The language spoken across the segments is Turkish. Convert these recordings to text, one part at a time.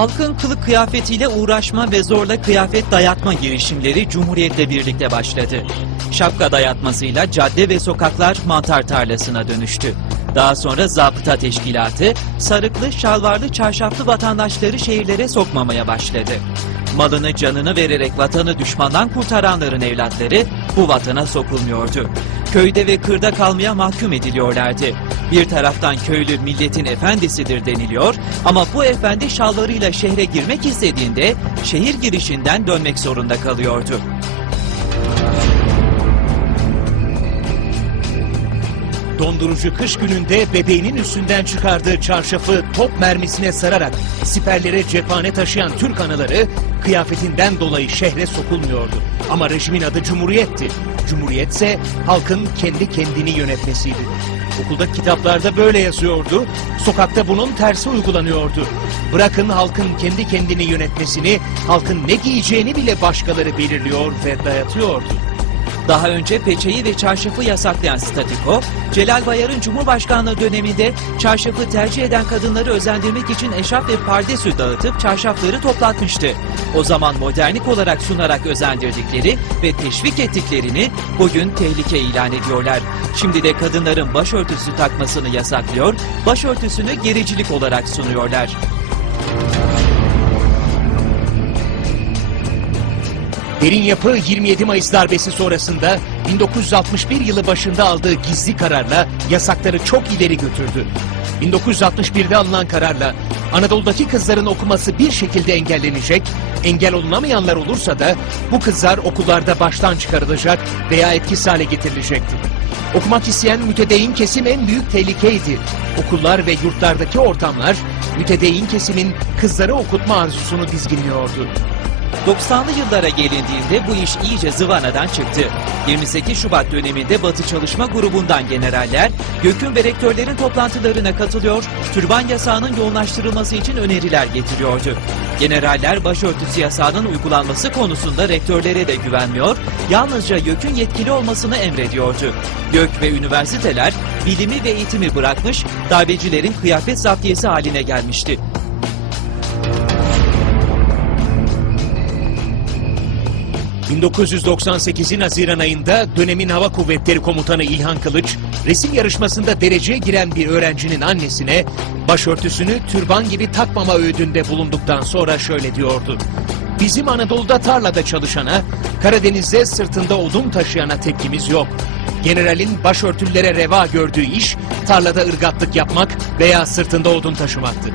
Halkın kılık kıyafetiyle uğraşma ve zorla kıyafet dayatma girişimleri Cumhuriyet'le birlikte başladı. Şapka dayatmasıyla cadde ve sokaklar mantar tarlasına dönüştü. Daha sonra zabıta teşkilatı sarıklı, şalvarlı, çarşaflı vatandaşları şehirlere sokmamaya başladı. Malını canını vererek vatanı düşmandan kurtaranların evlatları bu vatana sokulmuyordu. Köyde ve kırda kalmaya mahkum ediliyorlardı. Bir taraftan köylü milletin efendisidir deniliyor ama bu efendi şalvarıyla şehre girmek istediğinde şehir girişinden dönmek zorunda kalıyordu. Dondurucu kış gününde bebeğinin üstünden çıkardığı çarşafı top mermisine sararak siperlere cephane taşıyan Türk anaları kıyafetinden dolayı şehre sokulmuyordu. Ama rejimin adı Cumhuriyet'ti. Cumhuriyet ise halkın kendi kendini yönetmesiydi. Okulda kitaplarda böyle yazıyordu, sokakta bunun tersi uygulanıyordu. Bırakın halkın kendi kendini yönetmesini, halkın ne giyeceğini bile başkaları belirliyor ve dayatıyordu. Daha önce peçeyi ve çarşafı yasaklayan statiko, Celal Bayar'ın Cumhurbaşkanlığı döneminde çarşafı tercih eden kadınları özendirmek için eşarp ve pardesü dağıtıp çarşafları toplatmıştı. O zaman modernlik olarak sunarak özendirdikleri ve teşvik ettiklerini bugün tehlike ilan ediyorlar. Şimdi de kadınların başörtüsü takmasını yasaklıyor, başörtüsünü gericilik olarak sunuyorlar. Derin Yapı 27 Mayıs darbesi sonrasında 1961 yılı başında aldığı gizli kararla yasakları çok ileri götürdü. 1961'de alınan kararla Anadolu'daki kızların okuması bir şekilde engellenecek, engel olunamayanlar olursa da bu kızlar okullarda baştan çıkarılacak veya etkisiz hale getirilecekti. Okumak isteyen mütedeyyin kesim en büyük tehlikeydi. Okullar ve yurtlardaki ortamlar mütedeyyin kesimin kızları okutma arzusunu dizginliyordu. 90'lı yıllara gelindiğinde bu iş iyice zıvanadan çıktı. 28 Şubat döneminde Batı Çalışma Grubu'ndan generaller, gökün ve rektörlerin toplantılarına katılıyor, türban yasağının yoğunlaştırılması için öneriler getiriyordu. Generaller başörtüsü yasağının uygulanması konusunda rektörlere de güvenmiyor, yalnızca YÖK'ün yetkili olmasını emrediyordu. YÖK ve üniversiteler bilimi ve eğitimi bırakmış, darbecilerin kıyafet zaptiyesi haline gelmişti. 1998'in Haziran ayında dönemin Hava Kuvvetleri Komutanı İlhan Kılıç, resim yarışmasında dereceye giren bir öğrencinin annesine başörtüsünü türban gibi takmama öğüdünde bulunduktan sonra şöyle diyordu. Bizim Anadolu'da tarlada çalışana, Karadeniz'de sırtında odun taşıyana tepkimiz yok. Generalin başörtülere reva gördüğü iş, tarlada ırgatlık yapmak veya sırtında odun taşımaktı.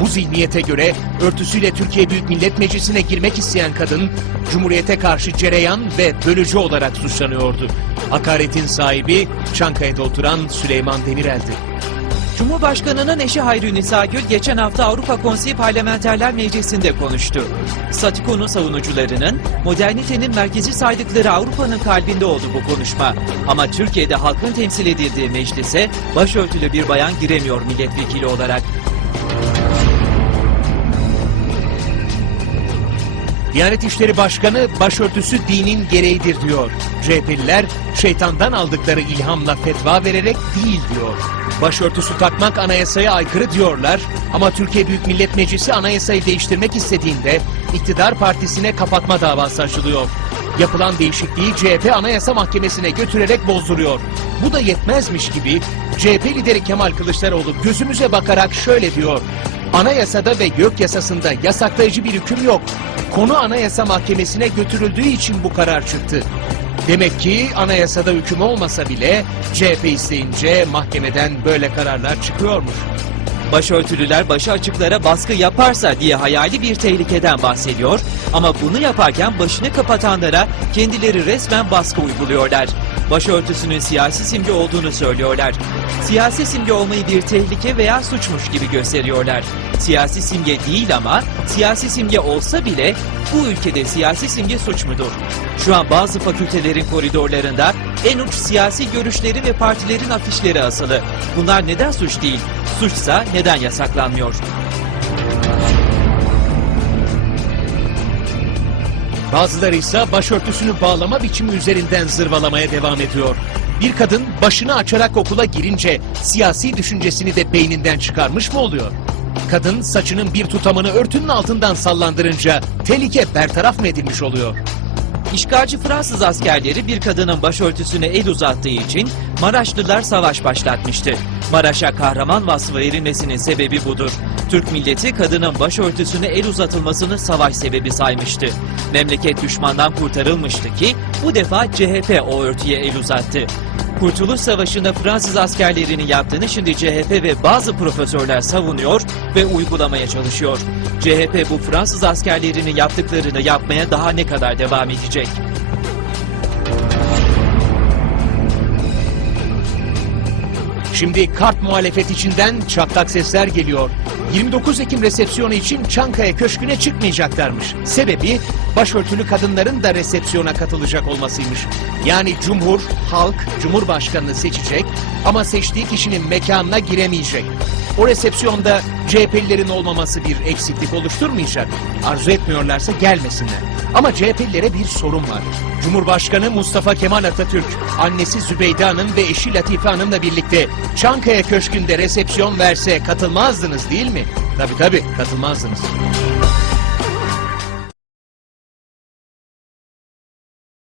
Bu zihniyete göre örtüsüyle Türkiye Büyük Millet Meclisi'ne girmek isteyen kadın, Cumhuriyete karşı cereyan ve bölücü olarak suçlanıyordu. Hakaretin sahibi Çankaya'da oturan Süleyman Demirel'di. Cumhurbaşkanının eşi Hayri Nisa Gül geçen hafta Avrupa Konseyi Parlamenterler Meclisi'nde konuştu. Statiko'nun savunucularının modernitenin merkezi saydıkları Avrupa'nın kalbinde oldu bu konuşma. Ama Türkiye'de halkın temsil edildiği meclise başörtülü bir bayan giremiyor milletvekili olarak. Diyanet İşleri Başkanı başörtüsü dinin gereğidir diyor. CHP'liler şeytandan aldıkları ilhamla fetva vererek değil diyor. Başörtüsü takmak anayasaya aykırı diyorlar ama Türkiye Büyük Millet Meclisi anayasayı değiştirmek istediğinde iktidar partisine kapatma davası açılıyor. Yapılan değişikliği CHP Anayasa Mahkemesi'ne götürerek bozduruyor. Bu da yetmezmiş gibi CHP lideri Kemal Kılıçdaroğlu gözümüze bakarak şöyle diyor. Anayasada ve gök yasasında yasaklayıcı bir hüküm yok. Konu Anayasa Mahkemesi'ne götürüldüğü için bu karar çıktı. Demek ki anayasada hüküm olmasa bile CHP isteyince mahkemeden böyle kararlar çıkıyormuş. Başörtülüler başı açıklara baskı yaparsa diye hayali bir tehlikeden bahsediyor ama bunu yaparken başını kapatanlara kendileri resmen baskı uyguluyorlar. Başörtüsünün siyasi simge olduğunu söylüyorlar. Siyasi simge olmayı bir tehlike veya suçmuş gibi gösteriyorlar. Siyasi simge değil ama siyasi simge olsa bile bu ülkede siyasi simge suç mudur? Şu an bazı fakültelerin koridorlarında en uç siyasi görüşleri ve partilerin afişleri asılı. Bunlar neden suç değil? Suçsa neden yasaklanmıyor? Bazıları ise başörtüsünü bağlama biçimi üzerinden zırvalamaya devam ediyor. Bir kadın başını açarak okula girince siyasi düşüncesini de beyninden çıkarmış mı oluyor? Kadın saçının bir tutamını örtünün altından sallandırınca tehlike bertaraf mı edilmiş oluyor? İşgalci Fransız askerleri bir kadının başörtüsüne el uzattığı için Maraşlılar savaş başlatmıştı. Maraş'a kahraman vasfı verilmesinin sebebi budur. Türk milleti kadının başörtüsüne el uzatılmasını savaş sebebi saymıştı. Memleket düşmandan kurtarılmıştı ki bu defa CHP o örtüye el uzattı. Kurtuluş Savaşı'nda Fransız askerlerinin yaptığını şimdi CHP ve bazı profesörler savunuyor ve uygulamaya çalışıyor. CHP bu Fransız askerlerinin yaptıklarını yapmaya daha ne kadar devam edecek? Şimdi kart muhalefet içinden çatlak sesler geliyor. 29 Ekim resepsiyonu için Çankaya Köşkü'ne çıkmayacaklarmış. Sebebi başörtülü kadınların da resepsiyona katılacak olmasıymış. Yani Cumhur, halk Cumhurbaşkanını seçecek ama seçtiği kişinin mekanına giremeyecek. O resepsiyonda CHP'lilerin olmaması bir eksiklik oluşturmayacak. Arzu etmiyorlarsa gelmesinler. Ama CHP'lilere bir sorun var. Cumhurbaşkanı Mustafa Kemal Atatürk, annesi Zübeyde Hanım ve eşi Latife Hanım'la birlikte Çankaya Köşkü'nde resepsiyon verse katılmazdınız değil mi? Tabii tabii katılmazdınız.